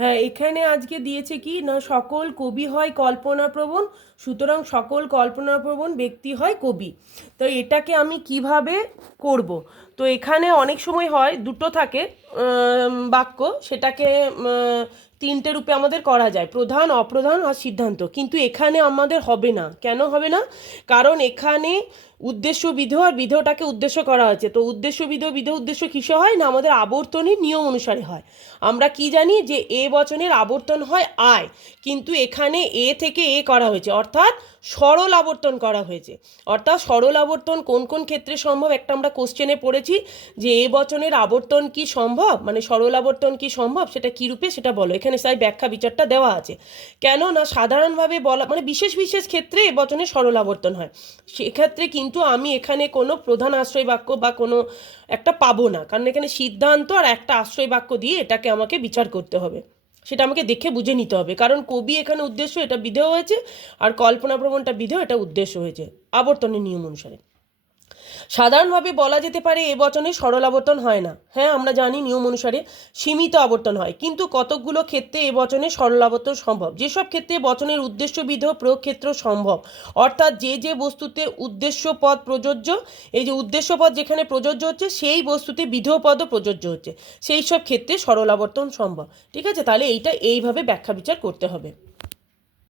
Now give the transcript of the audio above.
হ্যাঁ এখানে আজকে দিয়েছে কি? না, সকল কবি হয় কল্পনাপ্রবণ, সুতরাং সকল কল্পনাপ্রবণ ব্যক্তি হয় কবি। তো এটাকে আমি কীভাবে করব? তো এখানে অনেক সময় হয়, দুটো থাকে। বাক্য সেটাকে তিনটে রূপে আমাদের করা যায়, প্রধান, অপ্রধান আর সিদ্ধান্ত। কিন্তু এখানে আমাদের হবে না। কেন হবে না? কারণ এখানে উদ্দেশ্য বিধ আর বিধটাকে উদ্দেশ্য করা হয়েছে তো উদ্দেশ্য বিধ বিধ উদ্দেশ্য কিসে হয়? না, আমাদের আবর্তনের নিয়ম অনুসারে হয়। আমরা কি জানি যে এ বচনের আবর্তন হয় আয়। কিন্তু এখানে এ থেকে এ করা হয়েছে। অর্থাৎ সরল আবর্তন করা হয়েছে। অর্থাৎ সরল আবর্তন কোন কোন ক্ষেত্রে সম্ভব? একটা আমরা কোশ্চেনে পড়েছি যে এ বচনের আবর্তন কি সম্ভব? মানে সরল আবর্তন কি সম্ভব? সেটা কী রূপে সেটা বলো। এখানে তাই ব্যাখ্যা বিচারটা দেওয়া আছে। কেন না সাধারণভাবে বলা মানে বিশেষ বিশেষ ক্ষেত্রে এ বচনের সরল আবর্তন হয়। সেক্ষেত্রে কিন্তু আমি এখানে কোনো প্রধান আশ্রয় বাক্য বা কোনো একটা পাবো না। কারণ এখানে সিদ্ধান্ত আর একটা আশ্রয় বাক্য দিয়ে এটাকে আমাকে বিচার করতে হবে। সেটা আমাকে দেখে বুঝে নিতে হবে। কারণ কবি এখানে উদ্দেশ্য এটা বিধেয় হয়েছে আর কল্পনা প্রবণটা বিধেয় এটা উদ্দেশ্য হয়েছে। আবর্তনের নিয়ম অনুসারে। সাধারণভাবে বলা যেতে পারে এ বচনে সরল আবর্তন হয় না। হ্যাঁ আমরা জানি নিয়ম অনুসারে সীমিত আবর্তন হয়, কিন্তু কতকগুলো ক্ষেত্রে এ বচনে সরল আবর্তন সম্ভব? যেসব ক্ষেত্রে বচনের উদ্দেশ্য বিধ প্রয়োগ ক্ষেত্র সম্ভব, অর্থাৎ যে যে বস্তুতে উদ্দেশ্য পদ প্রযোজ্য, এই যে উদ্দেশ্য পদ যেখানে প্রযোজ্য হচ্ছে, সেই বস্তুতে বিধেয় পদও প্রযোজ্য হচ্ছে। সেই সব ক্ষেত্রে সরল আবর্তন সম্ভব। ঠিক আছে? তাহলে এইটা এইভাবে ব্যাখ্যা বিচার করতে হবে।